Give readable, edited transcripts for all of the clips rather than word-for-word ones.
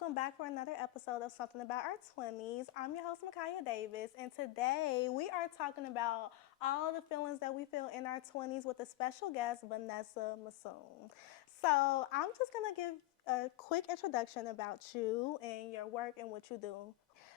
welcome back for another episode of Something About Our 20s. I'm your host, Micaiah Davis, and today we are talking about all the feelings that we feel in our 20s with a special guest, Vanessa Misoon. So I'm just going to give a quick introduction about you and your work and what you do.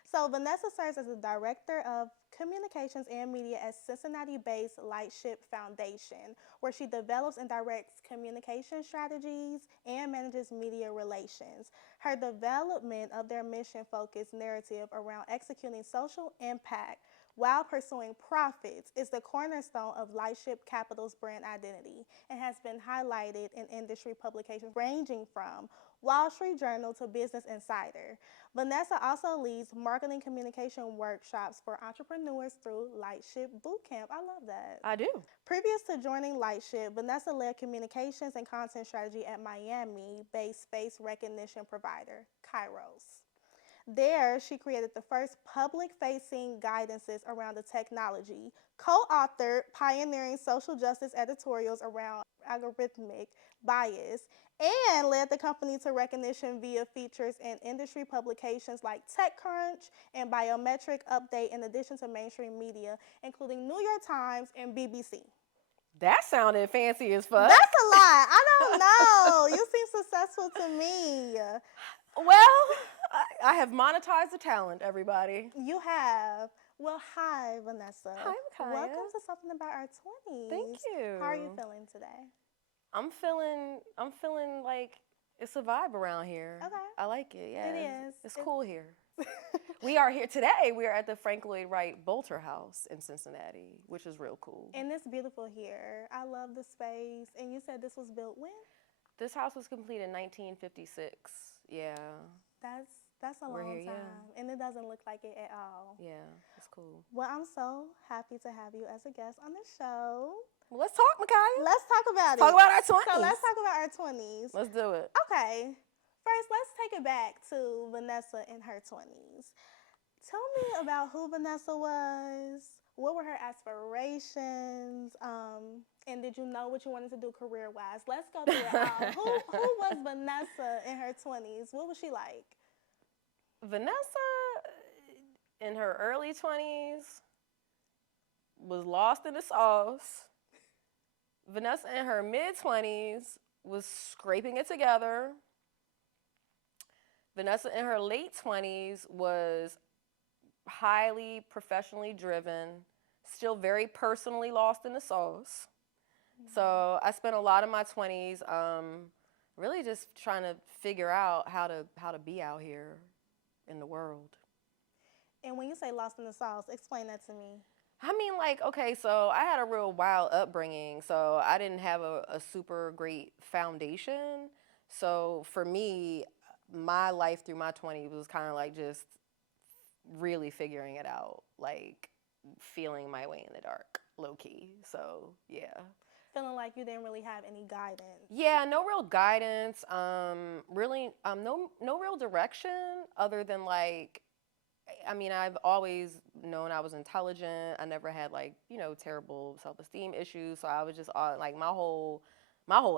So Vanessa serves as the Director of Communications and Media at Cincinnati-based Lightship Foundation, where she develops and directs communication strategies and manages media relations. Her development of their mission-focused narrative around executing social impact while pursuing profits is the cornerstone of Lightship Capital's brand identity and has been highlighted in industry publications ranging from Wall Street Journal to Business Insider. Vanessa also leads marketing communication workshops for entrepreneurs through Lightship Bootcamp. I love that. I do. Previous to joining Lightship, Vanessa led communications and content strategy at Miami-based face recognition provider, Kairos. There, she created the first public-facing guidances around the technology, co-authored pioneering social justice editorials around algorithmic bias, and led the company to recognition via features in industry publications like TechCrunch and Biometric Update, in addition to mainstream media, including New York Times and BBC. That sounded fancy as fuck. That's a lot. I don't know. You seem successful to me. Well, I have monetized the talent, everybody. You have. Well, hi, Vanessa. Hi, Micaiah. Welcome to Something About Our 20s. Thank you. How are you feeling today? I'm feeling like it's a vibe around here. Okay. I like it. Yeah. It is. It's cool here. We are here today. We are at the Frank Lloyd Wright Bolter House in Cincinnati, which is real cool. And it's beautiful here. I love the space. And you said this was built when? This house was completed in 1956. Yeah. That's a long time. Yeah. And it doesn't look like it at all. Yeah, it's cool. Well, I'm so happy to have you as a guest on the show. Well, let's talk, Micaiah. Let's talk about it. Talk about our 20s. So let's talk about our 20s. Let's do it. Okay. First, let's take it back to Vanessa in her 20s. Tell me about who Vanessa was. What were her aspirations? And did you know what you wanted to do career-wise? Let's go through it all. Who was Vanessa in her 20s? What was she like? Vanessa, in her early 20s, was lost in the sauce. Vanessa, in her mid-20s, was scraping it together. Vanessa, in her late 20s, was highly professionally driven, still very personally lost in the sauce. Mm-hmm. So I spent a lot of my 20s really just trying to figure out how to be out here in the world. And when you say lost in the sauce, explain that to me. I mean, like, okay, so I had a real wild upbringing, so I didn't have a super great foundation. So for me, my life through my 20s was kind of like just really figuring it out, like feeling my way in the dark, low key. So, yeah. Feeling like you didn't really have any guidance. Yeah, no real guidance. Really, no real direction other than like, I mean, I've always known I was intelligent. I never had like, terrible self-esteem issues. So I was just like my whole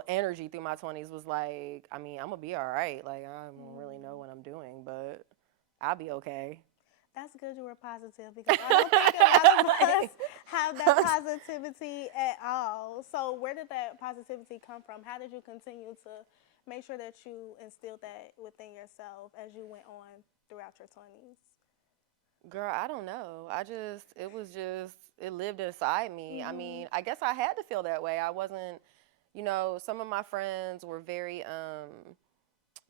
energy through my 20s was like, I mean, I'm gonna be all right. Like I don't really know what I'm doing, but I'll be okay. That's good you were positive, because I don't think a lot of us have that positivity at all. So where did that positivity come from? How did you continue to make sure that you instilled that within yourself as you went on throughout your 20s? Girl, I don't know. It lived inside me. Mm-hmm. I mean, I guess I had to feel that way. I wasn't, some of my friends were very,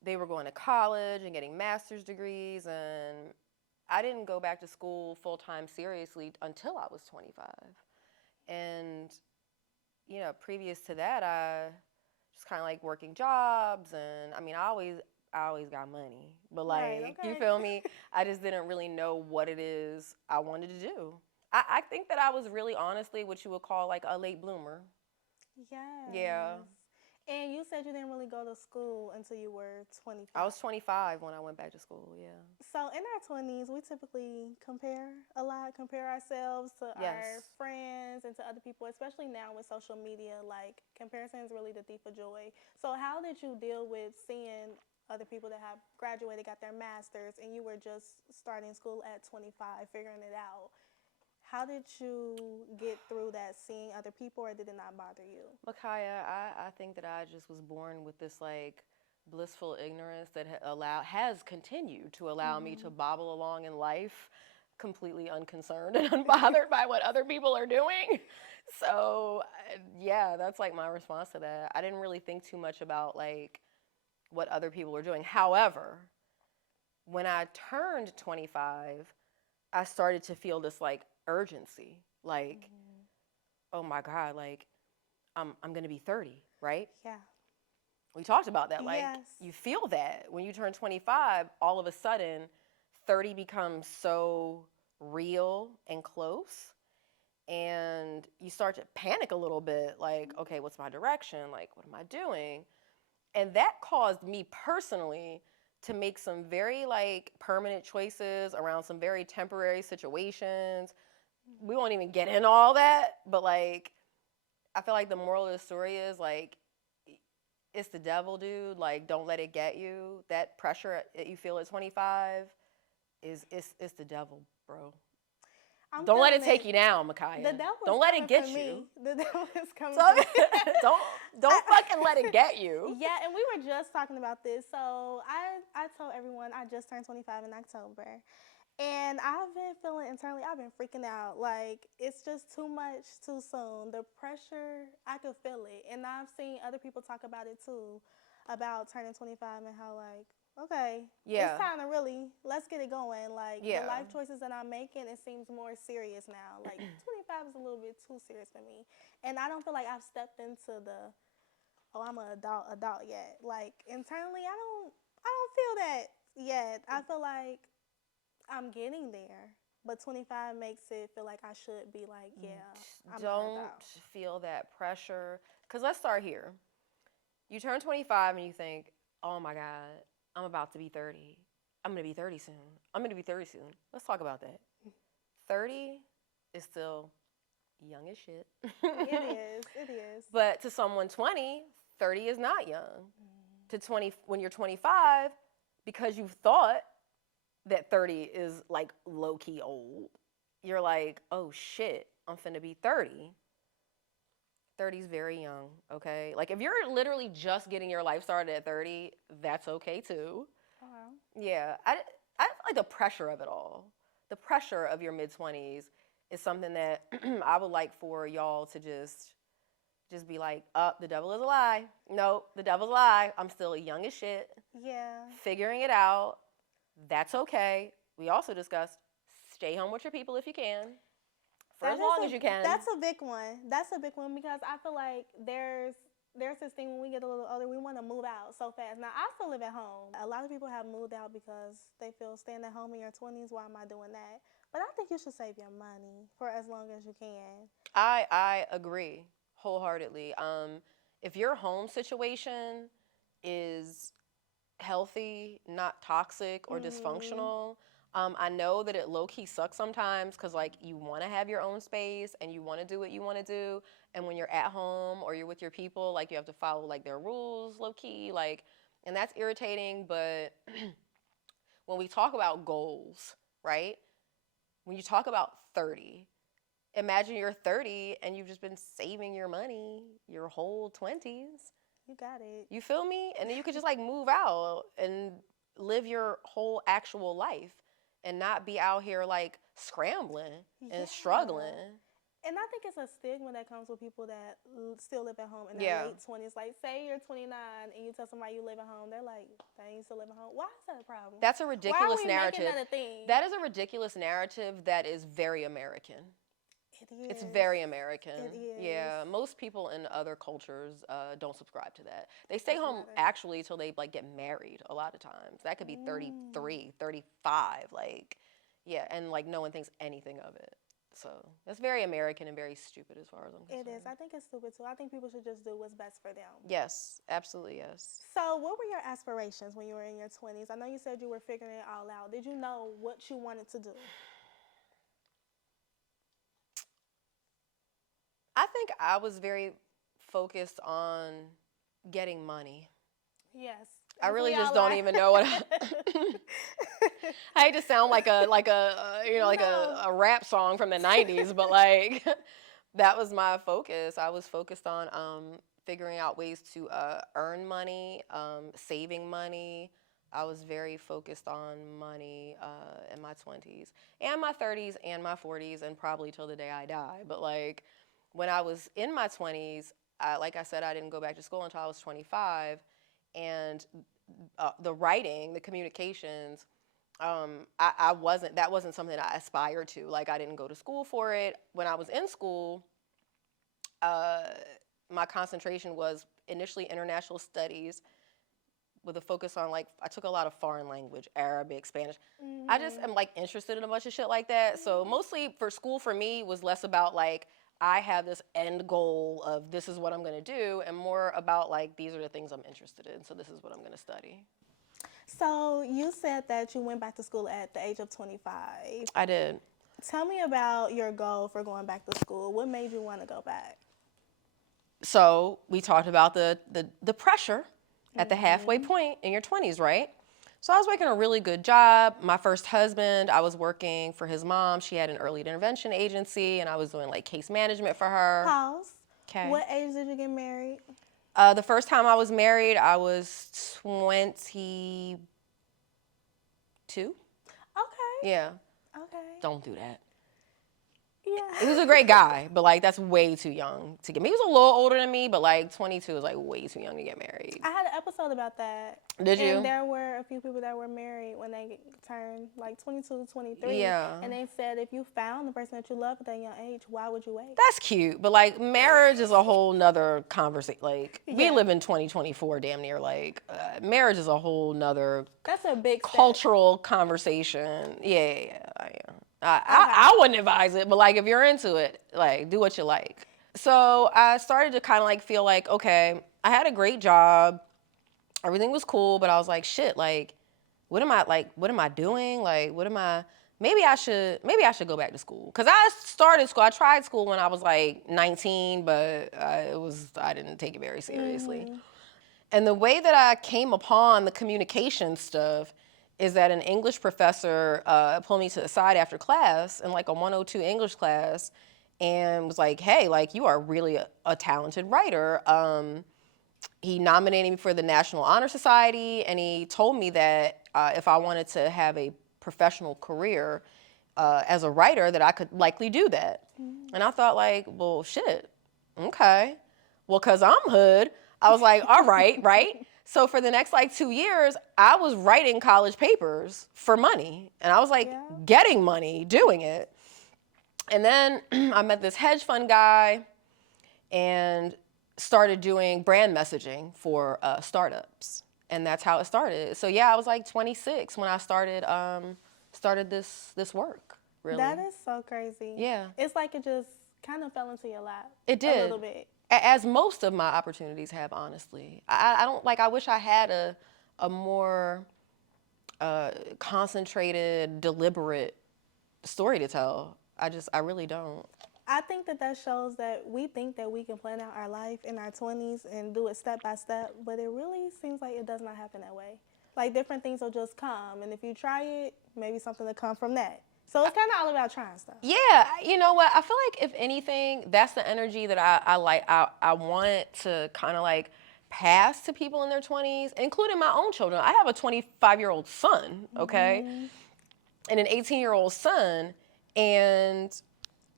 they were going to college and getting master's degrees, and I didn't go back to school full-time seriously until I was 25. And, previous to that, I just kind of like working jobs, and I mean, I always got money, but like, right, okay. You feel me? I just didn't really know what it is I wanted to do. I think that I was really honestly what you would call like a late bloomer. Yes. Yeah. And you said you didn't really go to school until you were 25. I was 25 when I went back to school, yeah. So in our 20s, we typically compare ourselves to our friends and to other people, especially now with social media. Like, comparison is really the thief of joy. So how did you deal with seeing other people that have graduated, got their masters, and you were just starting school at 25, figuring it out. How did you get through that, seeing other people, or did it not bother you? Micaiah, I think that I just was born with this like blissful ignorance that has continued to allow me to bobble along in life completely unconcerned and unbothered by what other people are doing. So, yeah, that's like my response to that. I didn't really think too much about like what other people were doing. However, when I turned 25, I started to feel this like urgency. Like, oh my God, like I'm gonna be 30, right? Yeah. We talked about that. Like, Yes. you feel that when you turn 25, all of a sudden, 30 becomes so real and close. And you start to panic a little bit. Like, okay, what's my direction? Like, what am I doing? And that caused me personally to make some very like permanent choices around some very temporary situations. We won't even get into all that, but like, I feel like the moral of the story is like, it's the devil, dude. Like, don't let it get you. That pressure that you feel at 25 it's the devil, bro. Don't let it take you down, Micaiah. The devil don't is let coming it get for you. me. The devil is coming So, for me. don't fucking let it get you. Yeah, and we were just talking about this. So I told everyone I just turned 25 in October. And I've been feeling internally, I've been freaking out. Like, it's just too much too soon. The pressure, I could feel it. And I've seen other people talk about it too, about turning 25 and how, like, okay, Yeah. it's time to really, let's get it going. Like, Yeah. the life choices that I'm making, it seems more serious now. Like, 25 is a little bit too serious for me. And I don't feel like I've stepped into the, oh, I'm an adult yet. Like, internally, I don't feel that yet. I feel like I'm getting there, but 25 makes it feel like I should be like, yeah, I'm Don't feel that pressure. Because let's start here. You turn 25 and you think, oh my God, I'm about to be 30. I'm going to be 30 soon. I'm going to be 30 soon. Let's talk about that. 30 is still young as shit. It is. But to someone 20, 30 is not young. To 20, when you're 25, because you thought that 30 is like low-key old, you're like, oh shit, I'm finna be 30. 30 is very young, okay? Like, if you're literally just getting your life started at 30, that's okay too. Yeah, I feel like the pressure of it all, the pressure of your mid-20s is something that I would like for y'all to just be like, the devil is a lie. No, the devil's a lie. I'm still young as shit. Yeah. Figuring it out. That's okay. We also discussed stay home with your people if you can. For as long as you can. That's a big one. That's a big one because I feel like there's this thing when we get a little older, we want to move out so fast. Now, I still live at home. A lot of people have moved out because they feel staying at home in your 20s, why am I doing that? But I think you should save your money for as long as you can. I agree wholeheartedly. If your home situation is healthy, not toxic or dysfunctional, I know that it low-key sucks sometimes because, like, you want to have your own space and you want to do what you want to do. And when you're at home or you're with your people, like, you have to follow, like, their rules low-key. Like, and that's irritating. But when we talk about goals, right? When you talk about 30, imagine you're 30 and you've just been saving your money your whole 20s. You got it. You feel me? And then you could just, like, move out and live your whole actual life and not be out here like scrambling and struggling. And I think it's a stigma that comes with people that still live at home in their late 20s. Like, say you're 29 and you tell somebody you live at home, they're like, dang, you still live at home? Why is that a problem? That's a ridiculous Why are we narrative. making that a thing? That is a ridiculous narrative that is very American. It is. It's very American. It is. Yeah, most people in other cultures don't subscribe to that. They stay home actually till they, like, get married a lot of times. That could be 33, 35, like, yeah, and, like, no one thinks anything of it. So that's very American and very stupid as far as I'm concerned. It is. I think it's stupid too. I think people should just do what's best for them. Yes, absolutely, yes. So what were your aspirations when you were in your 20s? I know you said you were figuring it all out. Did you know what you wanted to do? I think I was very focused on getting money. Yes. I As really we just all don't are. even know what I hate to sound like No. a rap song from the 90's, but like that was my focus. I was focused on figuring out ways to earn money, saving money. I was very focused on money in my 20s and my 30s and my 40s and probably till the day I die. But like when I was in my 20s, like I said, I didn't go back to school until I was 25, and the writing, the communications, I wasn't, that wasn't something I aspired to. Like I didn't go to school for it. When I was in school, uh, my concentration was initially international studies with a focus on like, I took a lot of foreign language, Arabic, Spanish. I just am like interested in a bunch of shit like that. So mostly for school for me was less about like, I have this end goal of this is what I'm gonna do, and more about like, these are the things I'm interested in, so this is what I'm gonna study. So you said that you went back to school at the age of 25. I did. Tell me about your goal for going back to school. What made you want to go back? So we talked about the pressure at the halfway point in your 20s, right? So I was working a really good job. My first husband, I was working for his mom. She had an early intervention agency, and I was doing like case management for her. Pause. Okay. What age did you get married? The first time I was married, I was 22. Okay. Yeah. Okay. Don't do that. Yeah. He was a great guy, but like that's way too young to get me. He was a little older than me, but like 22 is like way too young to get married. I had an episode about that. Did you? And there were a few people that were married when they turned like 22, 23. Yeah. And they said if you found the person that you love at that young age, why would you wait? That's cute, but like marriage is a whole nother conversation. Like we Yeah. live in 2024, damn near. Like marriage is a whole nother That's a big step. cultural conversation. Yeah. I wouldn't advise it, but like if you're into it, like do what you like. So I started to kind of like feel like, okay, I had a great job, everything was cool, but I was like, shit, like, what am I doing? Like, maybe I should go back to school. Cause I tried school when I was like 19, but I didn't take it very seriously. And the way that I came upon the communication stuff is that an English professor pulled me to the side after class in like a 102 English class and was like, hey, like you are really a talented writer. He nominated me for the National Honor Society, and he told me that if I wanted to have a professional career as a writer, that I could likely do that. And I thought like, well, shit, okay. Well, cause I'm hood, I was like, all right, right? So for the next like 2 years, I was writing college papers for money. And I was like getting money doing it. And then I met this hedge fund guy and started doing brand messaging for startups. And that's how it started. So yeah, I was like 26 when I started this work, really. That is so crazy. Yeah. It's like it just kind of fell into your lap. It did. A little bit. As most of my opportunities have, honestly. I don't like, I wish I had a more concentrated, deliberate story to tell. I really don't. I think that shows that we think that we can plan out our life in our 20s and do it step by step, but it really seems like it does not happen that way. Like different things will just come, and if you try it, maybe something will come from that. So it's kind of all about trying stuff. Yeah, you know what? I feel like if anything, that's the energy that I like. I want to kind of like pass to people in their 20s, including my own children. I have a 25-year-old son, okay, and an 18-year-old son, and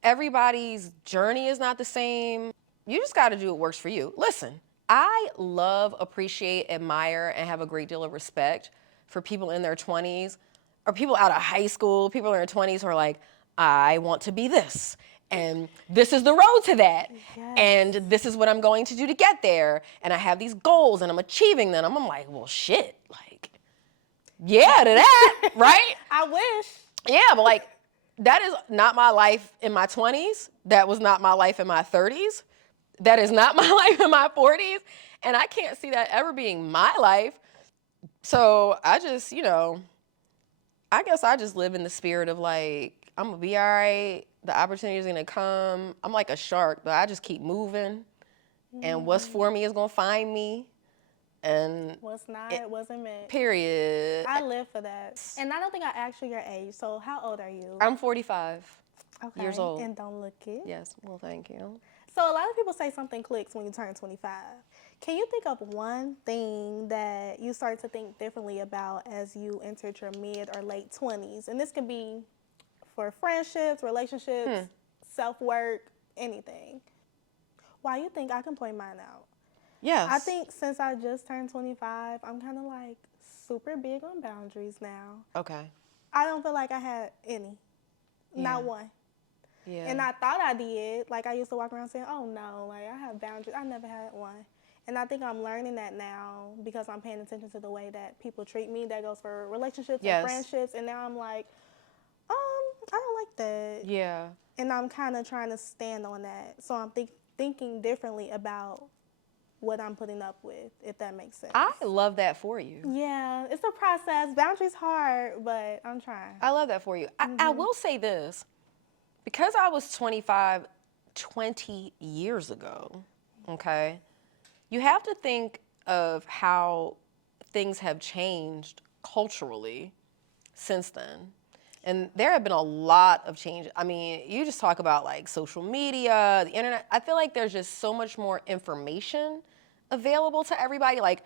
everybody's journey is not the same. You just got to do what works for you. Listen, I love, appreciate, admire, and have a great deal of respect for people in their 20s or people out of high school, people in their 20s who are like, I want to be this. And this is the road to that. Yes. And this is what I'm going to do to get there. And I have these goals and I'm achieving them. I'm like, well, shit, like, yeah to that, right? I wish. Yeah, but like, that is not my life in my 20s. That was not my life in my 30s. That is not my life in my 40s. And I can't see that ever being my life. So I just, I guess I just live in the spirit of like, I'm gonna be all right. The opportunity is gonna come. I'm like a shark, but I just keep moving. And what's for me is gonna find me. and What's not, it, wasn't meant. period. I live for that. And I don't think I asked you your age. So how old are you? I'm 45 Okay. years old. And don't look it. Yes, well, thank you. So a lot of people say something clicks when you turn 25. Can you think of one thing that you started to think differently about as you entered your mid or late 20s? And this can be for friendships, relationships, self-work, anything. Why you think? I can point mine out. Yes. I think since I just turned 25, I'm kind of like super big on boundaries now. Okay. I don't feel like I had any. Not one. Yeah. And I thought I did. Like, I used to walk around saying, oh, no, like, I have boundaries. I never had one. And I think I'm learning that now because I'm paying attention to the way that people treat me. That goes for relationships and friendships. And now I'm like, I don't like that. Yeah. And I'm kind of trying to stand on that. So I'm thinking differently about what I'm putting up with, if that makes sense. I love that for you. Yeah, it's a process. Boundaries hard, but I'm trying. I love that for you. I will say this. Because I was 25 20 years ago, okay, you have to think of how things have changed culturally since then. And there have been a lot of changes. I mean, you just talk about like social media, the internet. I feel like there's just so much more information available to everybody, like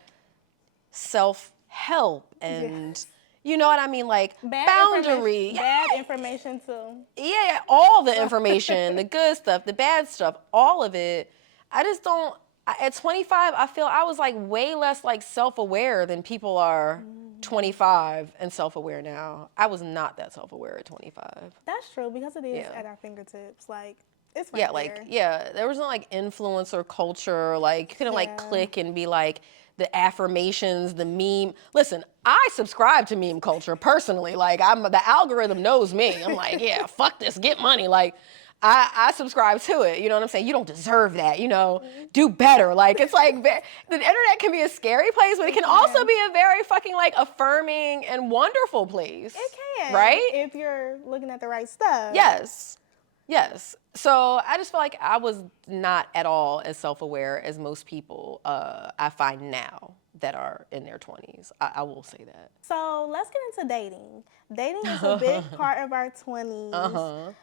self-help and you know what I mean, like boundary. Bad information too. Yeah, all the information, the good stuff, the bad stuff, all of it. I just don't. At 25, I feel I was like way less like self-aware than people are 25 and self-aware now. I was not that self-aware at 25. That's true because it is at our fingertips. Like it's right Yeah, there. like there was no like influencer culture. Like you couldn't like click and be like the affirmations, the meme. Listen, I subscribe to meme culture personally. Like the algorithm knows me. I'm like, yeah, fuck this, get money. Like I subscribe to it. You know what I'm saying? You don't deserve that. You know, do better. Like it's like the internet can be a scary place, but it can also be a very fucking like affirming and wonderful place. It can, right? If you're looking at the right stuff. Yes. Yes. So I just feel like I was not at all as self-aware as most people I find now that are in their 20s. I will say that. So let's get into dating. Dating is a big part of our 20s.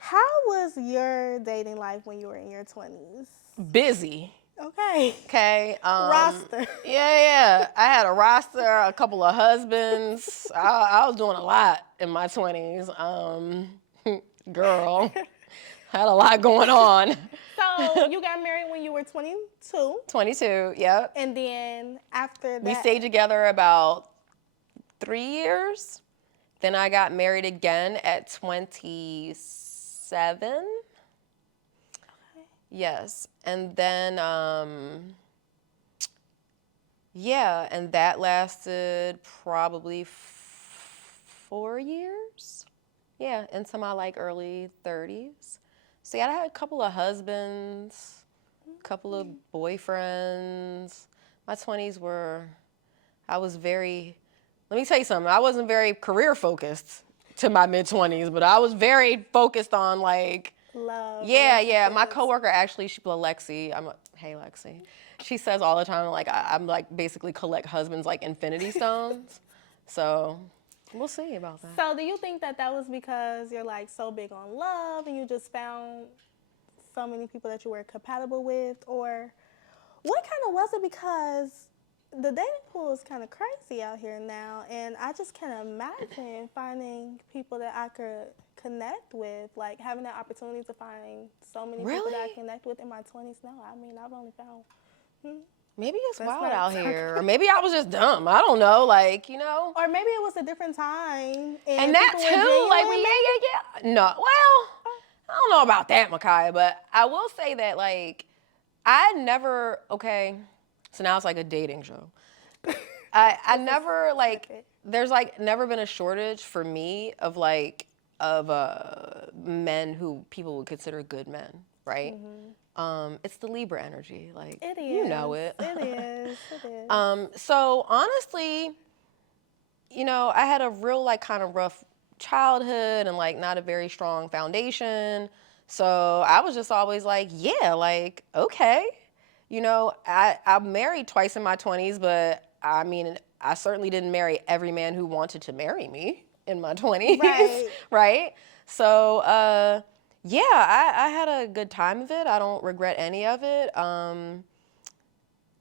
How was your dating life when you were in your 20s? Busy. Okay. Roster. Yeah. I had a roster, a couple of husbands. I was doing a lot in my 20s. Girl, had a lot going on. So you got married when you were 22? 22, yep. And then after that? We stayed together about 3 years. Then I got married again at 27. Okay. Yes. And then, and that lasted probably 4 years. Yeah, into my like early 30s. So yeah, I had a couple of husbands, a couple of boyfriends. My 20s let me tell you something, I wasn't very career focused to my mid 20s, but I was very focused on like love. Yeah. My coworker actually, Lexi. Hey Lexi. She says all the time like I'm like basically collect husbands like infinity stones. So we'll see about that. So do you think that was because you're like so big on love and you just found so many people that you were compatible with, or what kind of was it? Because the dating pool is kind of crazy out here now, and I just can't imagine finding people that I could connect with, like having that opportunity to find so many people that I connect with in my 20s. No, I mean, I've only found... Maybe it's wild out here. Or maybe I was just dumb. I don't know, like, you know. Or maybe it was a different time. And that too, like, yeah. No, well, I don't know about that, Micaiah, but I will say that, like, so now it's like a dating show. I never, like, there's, like, never been a shortage for me of men who people would consider good men, right? It's the Libra energy, like, it is. You know it. It is. So honestly, you know, I had a real like kind of rough childhood and like not a very strong foundation. So I was just always like, yeah, like, okay, You know, I'm married twice in my 20s, but I mean, I certainly didn't marry every man who wanted to marry me in my 20s, Right. right? So, yeah, I had a good time of it. I don't regret any of it.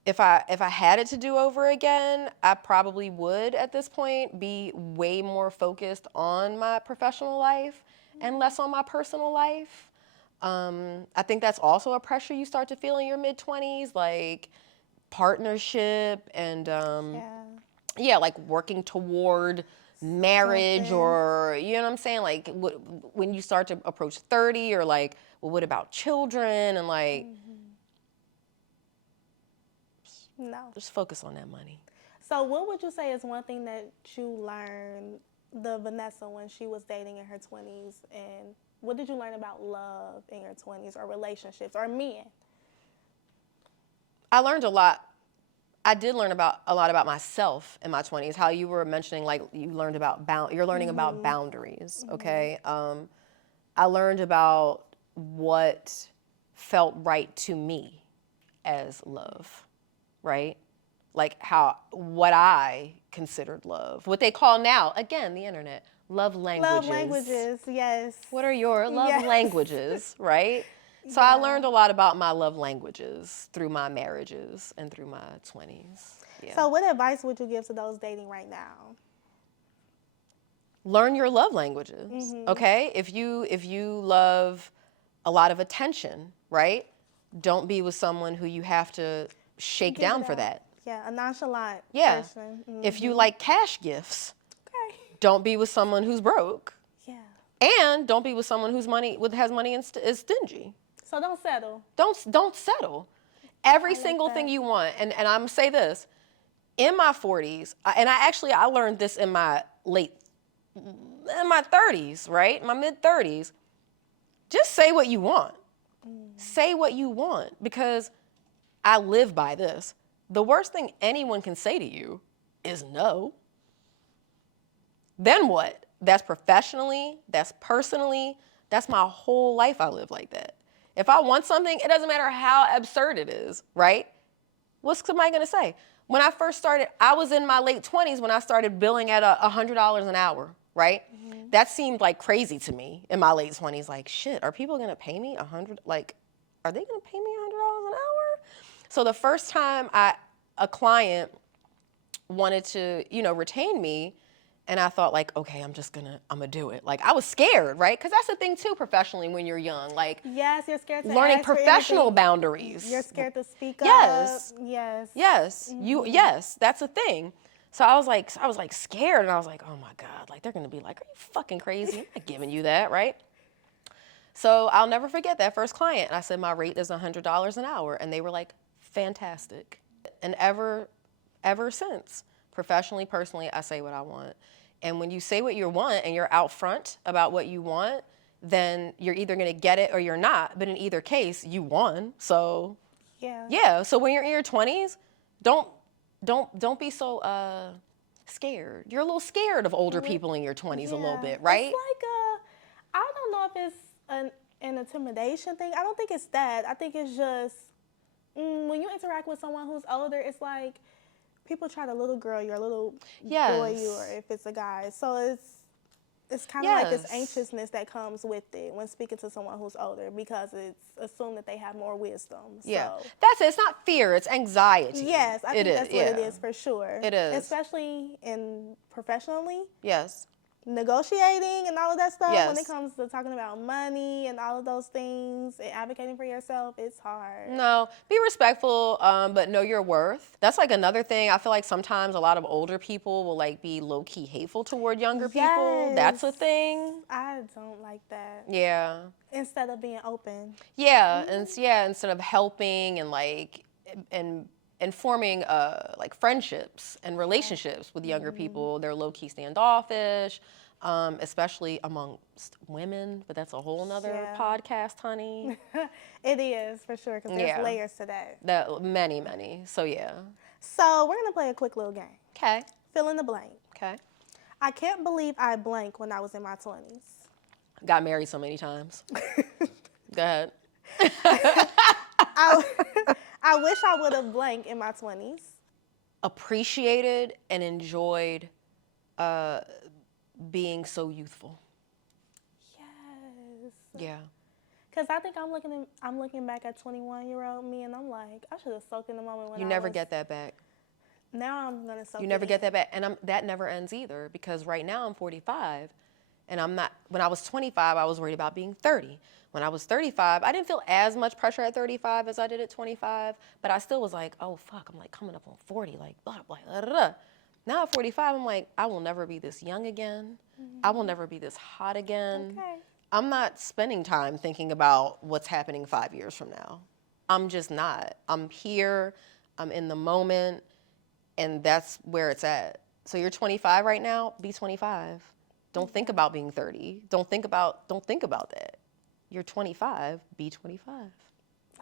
If I had it to do over again, I probably would at this point be way more focused on my professional life and less on my personal life. I think that's also a pressure you start to feel in your mid 20s, like partnership and Yeah. yeah, like working toward marriage, Something. or you know what I'm saying, like when you start to approach 30, or like, well, what about children, and like No. just focus on that money. So, what would you say is one thing that you learned, the Vanessa when she was dating in her 20s, and what did you learn about love in your 20s, or relationships, or men? I learned a lot. I did learn about a lot about myself in my 20s. How you were mentioning, like you learned about you're learning about boundaries. Okay, I learned about what felt right to me as love, right? Like what I considered love, what they call now, again, the internet, love Love languages. languages, yes. What are your love Yes. languages, right? So I Yeah. learned a lot about my love languages through my marriages and through my 20s. Yeah. So, what advice would you give to those dating right now? Learn your love languages. Okay? If you love a lot of attention, right? Don't be with someone who you have to shake Give down it for up. that. Yeah, a nonchalant Yeah. person. If you like cash gifts, Okay. don't be with someone who's broke. Yeah. And don't be with someone whose money has money and is stingy. So don't settle. Don't settle. Every like single thing that. you want, and I'm gonna say this, in my 40s, and I learned this in my 30s, right? My mid 30s. Just say what you want. Say what you want, because I live by this. The worst thing anyone can say to you is no. Then what? That's professionally, that's personally, that's my whole life I live like that. If I want something, it doesn't matter how absurd it is, right? What's somebody gonna say? When I first started, I was in my late 20s when I started billing at $100 an hour, right? That seemed like crazy to me in my late 20s. Like, shit, are people gonna pay me 100? Like, are they gonna pay me $100 an hour? So the first time a client wanted to, retain me, and I thought, like, okay, I'm gonna do it. Like, I was scared, right? Because that's the thing too, professionally, when you're young, like Yes, you're scared to learning ask for professional anything. boundaries. You're scared to speak Yes. up. Yes. Yes, yes, that's a thing. So I was like scared, and I was like, oh my God, like they're gonna be like, are you fucking crazy? I'm not giving you that, right? So I'll never forget that first client. I said, my rate is $100 an hour, and they were like, fantastic. And ever since, professionally, personally, I say what I want. And when you say what you want and you're out front about what you want, then you're either gonna get it or you're not. But in either case, you won. So Yeah. yeah. So when you're in your 20s, don't be so scared. You're a little scared of older people in your 20s a little bit, right? It's like I don't know if it's an intimidation thing. I don't think it's that. I think it's just when you interact with someone who's older, it's like people try to little girl you or little boy you, or if it's a guy. So it's kind of like this anxiousness that comes with it when speaking to someone who's older, because it's assumed that they have more wisdom. Yeah, So. that's it. It's not fear, it's anxiety. Yes, I think that's what it is for sure. It is. Especially in professionally. Yes. Negotiating and all of that stuff, Yes. when it comes to talking about money and all of those things and advocating for yourself, it's hard. No, be respectful, but know your worth. That's like another thing. I feel like sometimes a lot of older people will like be low-key hateful toward younger people. That's a thing. I don't like that. Yeah. Instead of being open. Yeah, and instead of helping and like and forming like friendships and relationships with younger people, they're low-key standoffish, especially amongst women, but that's a whole nother podcast, honey. It is, for sure, because there's layers to that. Many. So yeah. So we're going to play a quick little game. Okay. Fill in the blank. Okay. I can't believe I blank when I was in my 20s. Got married so many times. Go ahead. I I wish I would have blank in my 20s. Appreciated and enjoyed being so youthful. Yes. Yeah. Cause I think I'm looking back at 21-year-old me, and I'm like, I should have soaked in the moment when You I never was. get that back. Now I'm gonna soak. You never it get in. that back. And that never ends either, because right now I'm 45 and I'm not, when I was 25, I was worried about being 30. When I was 35, I didn't feel as much pressure at 35 as I did at 25, but I still was like, oh fuck, I'm like coming up on 40, like blah, blah, blah, blah, blah. Now at 45, I'm like, I will never be this young again. I will never be this hot again. Okay. I'm not spending time thinking about what's happening 5 years from now. I'm just not. I'm here, I'm in the moment, and that's where it's at. So you're 25 right now, be 25. Don't think about being 30. Don't think about that. You're 25, be 25.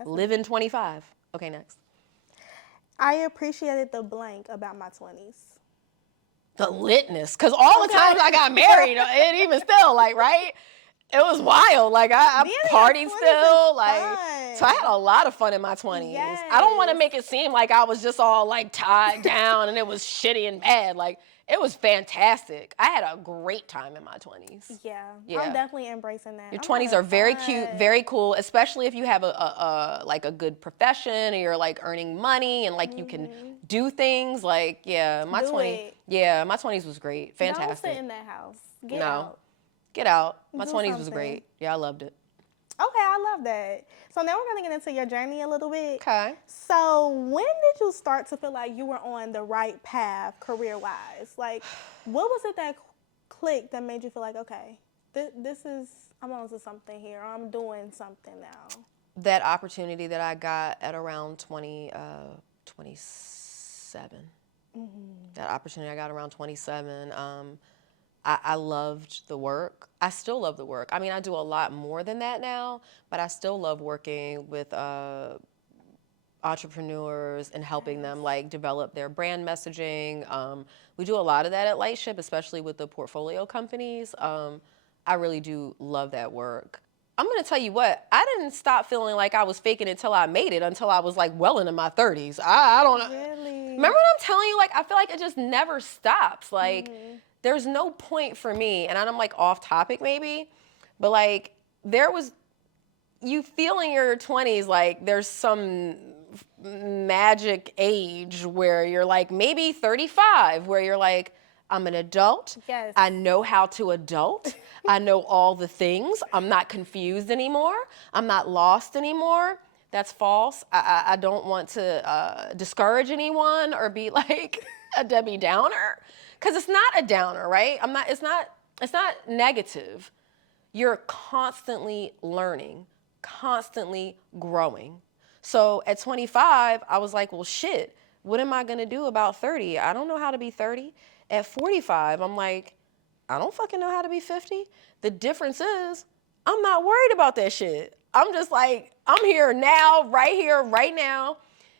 Live in 25. Okay, next. I appreciated the blank about my 20s. The litness, because all the times I got married, and even still, like, right? It was wild. Like, I Being in partied your 20s still. is Like, fun. so I had a lot of fun in my 20s. I don't want to Yes. make it seem like I was just all, like, tied down and it was shitty and bad. Like, it was fantastic. I had a great time in my 20s. Yeah, Yeah. I'm definitely embracing that. Your I'm 20s having are very fun. cute, very cool, especially if you have a good profession, or you're like earning money and like you can do things. Like, yeah, my Do 20s. it. Yeah, my 20s was great. Fantastic. Don't sit in that house. Get No. out. Get out. My Do 20s was something. great. Yeah, I loved it. Okay, I love that. So now we're gonna get into your journey a little bit. Okay. So when did you start to feel like you were on the right path career-wise? Like, what was it that clicked that made you feel like, okay, this is, I'm on to something here, or I'm doing something now? That opportunity that I got at around 27. That opportunity I got around 27. I loved the work. I still love the work. I mean, I do a lot more than that now, but I still love working with entrepreneurs and helping them like develop their brand messaging. We do a lot of that at Lightship, especially with the portfolio companies. I really do love that work. I'm gonna tell you what, I didn't stop feeling like I was faking it till I made it, until I was like well into my 30s. I don't know. Really? Remember what I'm telling you? Like, I feel like it just never stops. Like, there's no point for me, and I'm like off topic maybe, but like there was, you feel in your 20s like there's some magic age where you're like maybe 35, where you're like, I'm an adult. Yes. I know how to adult. I know all the things. I'm not confused anymore. I'm not lost anymore. That's false. I don't want to discourage anyone or be like a Debbie Downer, because it's not a downer, right? It's not negative. You're constantly learning, constantly growing. So at 25, I was like, well, shit, what am I gonna do about 30? I don't know how to be 30. At 45, I'm like, I don't fucking know how to be 50. The difference is, I'm not worried about that shit. I'm just like, I'm here, right now,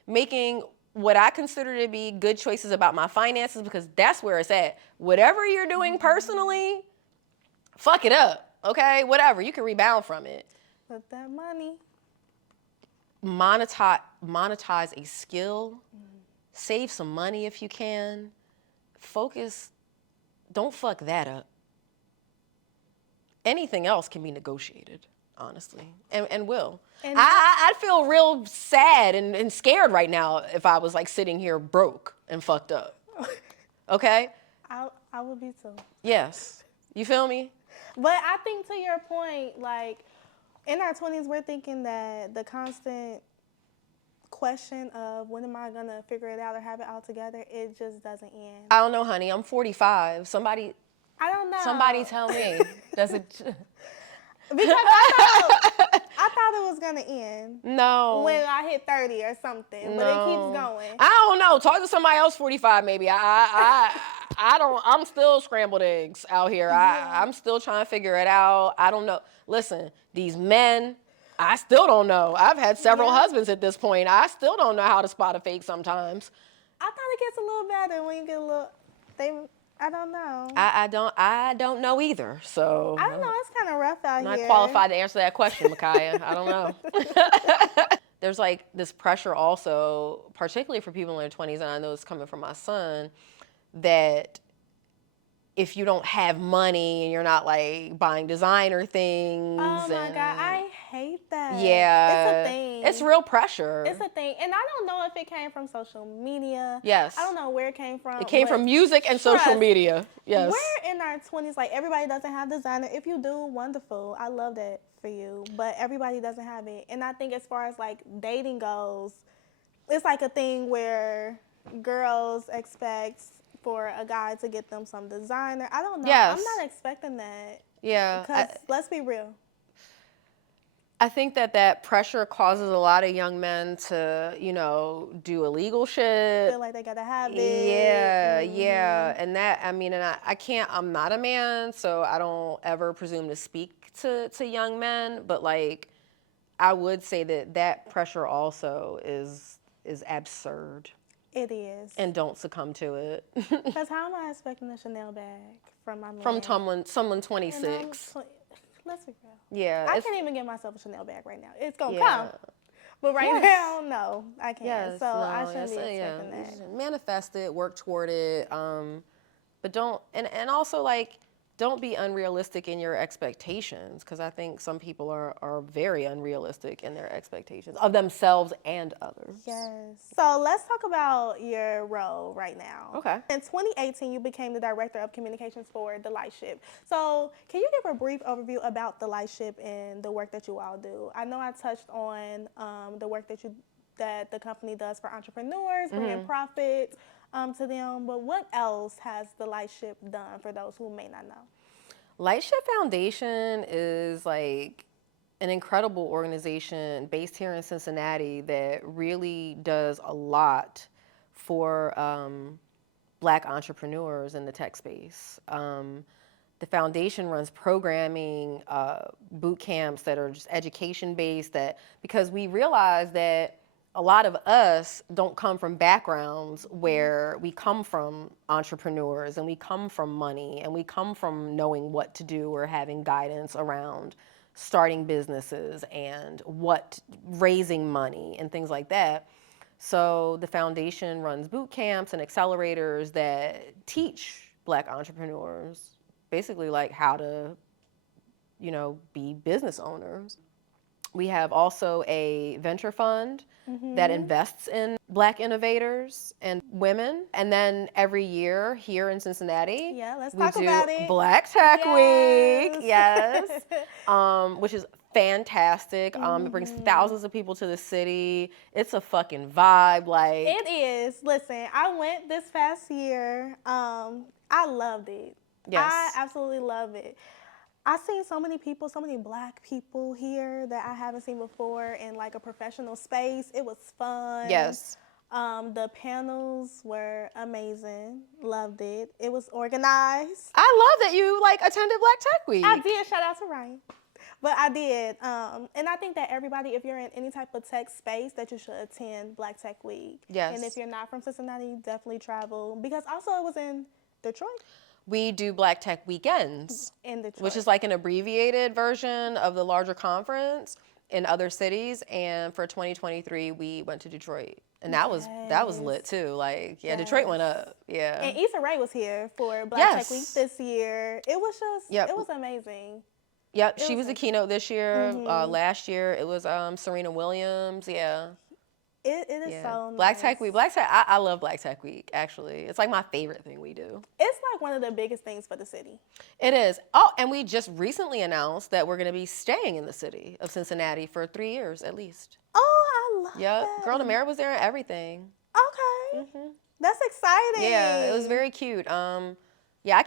making what I consider to be good choices about my finances, because that's where it's at. Whatever you're doing personally, fuck it up, okay? Whatever, you can rebound from it. With that money. Monetize a skill, save some money if you can, focus, don't fuck that up. Anything else can be negotiated, honestly, and will. And I'd feel real sad and scared right now if I was like sitting here broke and fucked up. Okay? I would be too. Yes. You feel me? But I think to your point, like in our 20s, we're thinking that the constant question of when am I gonna figure it out or have it all together, it just doesn't end. I don't know, honey. I'm 45. Somebody I don't know. tell me. Does it? Because I thought it was gonna end No. when I hit 30 or something, but it keeps going. I don't know. Talk to somebody else 45 maybe. I don't, I'm still scrambled eggs out here. I'm still trying to figure it out. I don't know. Listen, these men, I still don't know. I've had several husbands at this point. I still don't know how to spot a fake sometimes. I thought it gets a little better when you get a little, I don't know. I don't know either. So I don't know. It's kind of rough out I'm not here. qualified to answer that question, Micaiah. I don't know. there's like this pressure also, particularly for people in their 20s, and I know it's coming from my son, that if you don't have money and you're not like buying designer things, Oh my God, I hate that. yeah, It's a thing. it's real pressure. It's a thing. And I don't know if it came from social media. Yes. I don't know where it came from. It came from music and social media. Yes. We're in our 20s. Like, everybody doesn't have designer. If you do, wonderful. I love that for you. But everybody doesn't have it. And I think as far as, like, dating goes, it's like a thing where girls expect for a guy to get them some designer. I don't know. Yes. I'm not expecting that. Yeah. Because let's be real. I think that pressure causes a lot of young men to, do illegal shit. Feel like they gotta have it. Yeah, yeah. And that, I mean, and I can't, I'm not a man, so I don't ever presume to speak to young men, but like, I would say that pressure also is absurd. It is. And don't succumb to it. Because how am I expecting a Chanel bag from my man? From someone 26. Let's be real. Yeah. I can't even get myself a Chanel bag right now. It's going to come. But right now, no, I can't. Yes, so I shouldn't be expecting that. Manifest it, work toward it. But don't, and also like, don't be unrealistic in your expectations, because I think some people are very unrealistic in their expectations of themselves and others. Yes. So let's talk about your role right now. Okay. In 2018, you became the Director of Communications for the Lightship. So can you give a brief overview about the Lightship and the work that you all do? I know I touched on the work that the company does for entrepreneurs, bringing profit to them, but what else has the Lightship done for those who may not know? Lightship Foundation is like an incredible organization based here in Cincinnati that really does a lot for Black entrepreneurs in the tech space. The foundation runs programming, boot camps that are just education based, because we realize that a lot of us don't come from backgrounds where we come from entrepreneurs and we come from money and we come from knowing what to do or having guidance around starting businesses and raising money and things like that. So the foundation runs boot camps and accelerators that teach Black entrepreneurs basically like how to, be business owners. We have also a venture fund that invests in Black innovators and women. And then every year here in Cincinnati, let's talk about it. Black Tech Week, which is fantastic. It brings thousands of people to the city. It's a fucking vibe. Like, it is. Listen, I went this past year. I loved it. Yes. I absolutely love it. I've seen so many people, so many Black people here that I haven't seen before in like a professional space. It was fun. Yes. The panels were amazing. Loved it. It was organized. I love that you attended Black Tech Week. I did. Shout out to Ryan. But I did. And I think that everybody, if you're in any type of tech space, that you should attend Black Tech Week. Yes. And if you're not from Cincinnati, definitely travel. Because also it was in Detroit. We do Black Tech Weekends, in Detroit, which is like an abbreviated version of the larger conference in other cities. And for 2023, we went to Detroit, and that was lit too. Like, Detroit went up. Yeah. And Issa Rae was here for Black Tech Week this year. It was just, it was amazing. Yep, she was the keynote this year. Last year, it was Serena Williams. Yeah. It is so nice. Black Tech Week. I love Black Tech Week, actually. It's like my favorite thing we do. It's like one of the biggest things for the city. It is. Oh, and we just recently announced that we're going to be staying in the city of Cincinnati for 3 years at least. Oh, I love that. Girl, the mayor was there and everything. Okay. That's exciting. Yeah, it was very cute. I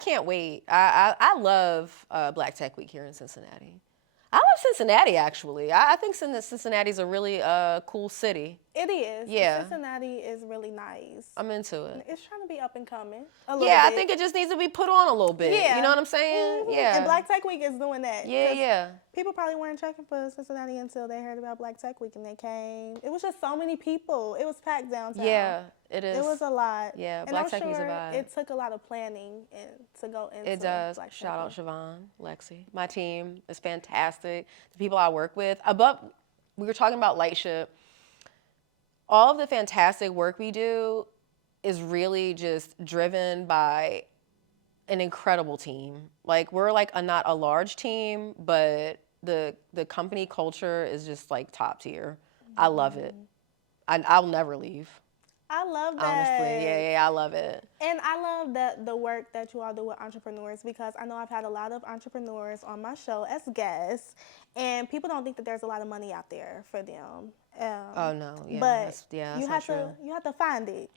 can't wait. I love Black Tech Week here in Cincinnati. I love Cincinnati, actually. I think Cincinnati's a really cool city. It is. Yeah. Cincinnati is really nice. I'm into it. It's trying to be up and coming. I think it just needs to be put on a little bit. Yeah. You know what I'm saying? Yeah. And Black Tech Week is doing that. Yeah. People probably weren't checking for Cincinnati until they heard about Black Tech Week and they came. It was just so many people. It was packed downtown. Yeah, it is. It was a lot. Yeah, and Black Tech Week's a vibe. It took a lot of planning to go into It does. Black Shout Tech out Week. Siobhan, Lexi. My team is fantastic. The people I work with. We were talking about Lightship. all of the fantastic work we do is really just driven by an incredible team. Like we're like not a large team, but the company culture is just like top tier. I love it. I'll never leave. I love that. Honestly, yeah, I love it. And I love that the work that you all do with entrepreneurs, because I know I've had a lot of entrepreneurs on my show as guests, and people don't think that there's a lot of money out there for them. Oh no, yeah, but that's you not have true. you have to find it.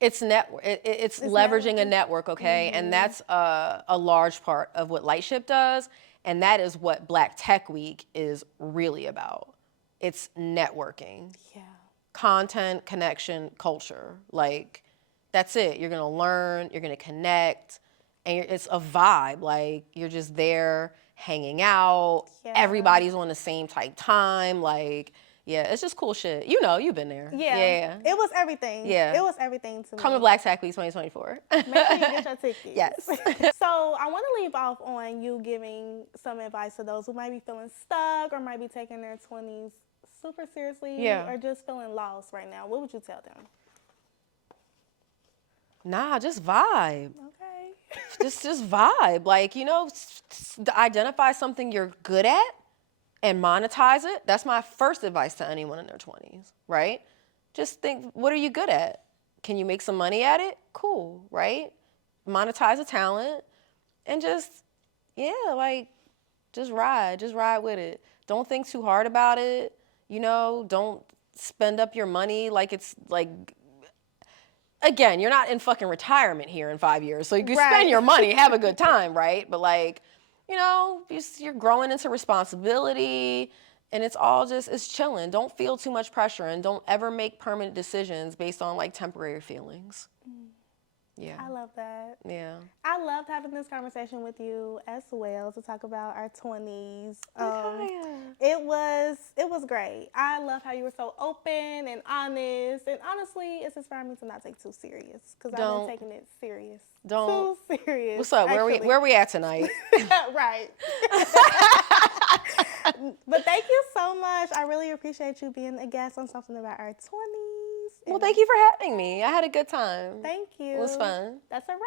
It's it's leveraging a network, okay? And that's a large part of what Lightship does, and that is what Black Tech Week is really about. It's networking. Yeah. Content, connection, culture. Like that's it. You're going to learn, you're going to connect, and it's a vibe. Like you're just there hanging out. Yeah. Everybody's on the same type time. Like yeah, it's just cool shit. You know, you've been there. Yeah. It was everything. Yeah. It was everything to me. Come to Black Tech Week 2024. Make sure you get your tickets. Yes. So I want to leave off on you giving some advice to those who might be feeling stuck or might be taking their 20s super seriously, or just feeling lost right now. What would you tell them? Nah, just vibe. Okay. just vibe. Like, you know, identify something you're good at and monetize it. That's my first advice to anyone in their 20s, right? Just think, what are you good at? Can you make some money at it? Cool, right? Monetize a talent and just, yeah, like, just ride with it. Don't think too hard about it. You know, don't spend up your money like it's like, again, you're not in fucking retirement here in 5 years. So you can spend your money, have a good time, right? But like, you know, you're growing into responsibility and it's all just, it's chilling. Don't feel too much pressure and don't ever make permanent decisions based on like temporary feelings. Yeah. I love that. Yeah. I loved having this conversation with you as well to talk about our 20s. It was great. I love how you were so open and honest. And honestly, it's inspired me to not take too serious because I've been taking it serious. Too serious. What's up? Where we at tonight? Right. But thank you so much. I really appreciate you being a guest on Something About Our 20s. Well, thank you for having me. I had a good time. Thank you. It was fun. That's a wrap.